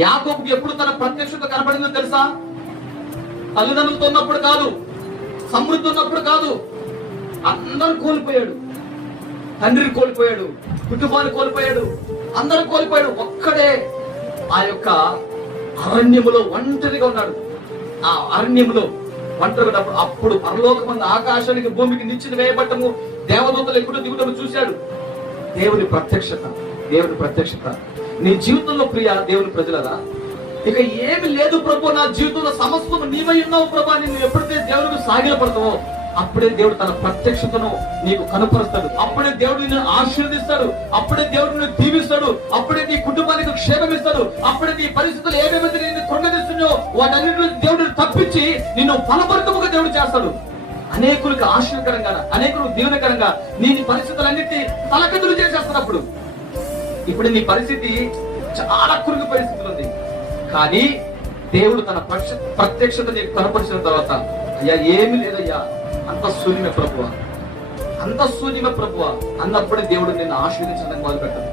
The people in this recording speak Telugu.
యాకోబుకి ఎప్పుడు తన ప్రత్యక్షత కనబడిందో తెలుసా? తల్లిదండ్రులతో ఉన్నప్పుడు కాదు, సమృద్ధి ఉన్నప్పుడు కాదు. అందరూ కోల్పోయాడు, తండ్రిని కోల్పోయాడు, కుటుంబాన్ని కోల్పోయాడు, అందరూ కోల్పోయాడు. ఒక్కడే ఆ యొక్క అరణ్యములో ఒంటరిగా ఉన్నాడు. ఆ అరణ్యములో ఒంటరిగా అప్పుడు పరలోకమందు ఆకాశానికి భూమికి నిచ్చెన వేయబట్టము, దేవదూతలు ఎప్పుడూ దిగుటము చూశాడు. దేవుని ప్రత్యక్షత, దేవుని ప్రత్యక్షత నీ జీవితంలో ప్రియ దేవుని ప్రజలరా, ఇక ఏమి లేదు ప్రభు, నా జీవితంలో సమస్తం నీవై ఉన్నావు ప్రభా. నేను ఎప్పుడైతే దేవునికి సాగిలపడతావో అప్పుడే దేవుడు తన ప్రత్యక్షతను నీకు కనపరుస్తాడు. అప్పుడే దేవుడు నిన్ను ఆశీర్వదిస్తాడు. అప్పుడే దేవుడు నిన్ను దీవిస్తాడు. అప్పుడే నీ కుటుంబానికి క్షేమం ఇస్తాడు. అప్పుడే నీ పరిస్థితులు ఏమేమైతే నిన్ను కృంగదీస్తున్నాయో వాటన్నిటిని దేవుడు తప్పించి నిన్ను ఫలభరితముగా దేవుడు చేస్తాడు. అనేకులకు ఆశీర్వకరంగా, అనేకులకు దీవెనకరంగా నీ పరిస్థితులన్నిటి తలకెదురు చేసేస్తున్నప్పుడు ఇప్పుడు నీ పరిస్థితి చాలా కురుగు పరిస్థితులు ఉంది. కానీ దేవుడు తన ప్రత్యక్షత నీకు కనపరిచిన తర్వాత, అయ్యా ఏమి లేదయ్యా, అంత శూన్యమే ప్రభువా, అంత శూన్యమే ప్రభువా అన్నప్పుడే దేవుడు నిన్ను ఆశీర్వదించడానికి మొదలు పెట్టాడు.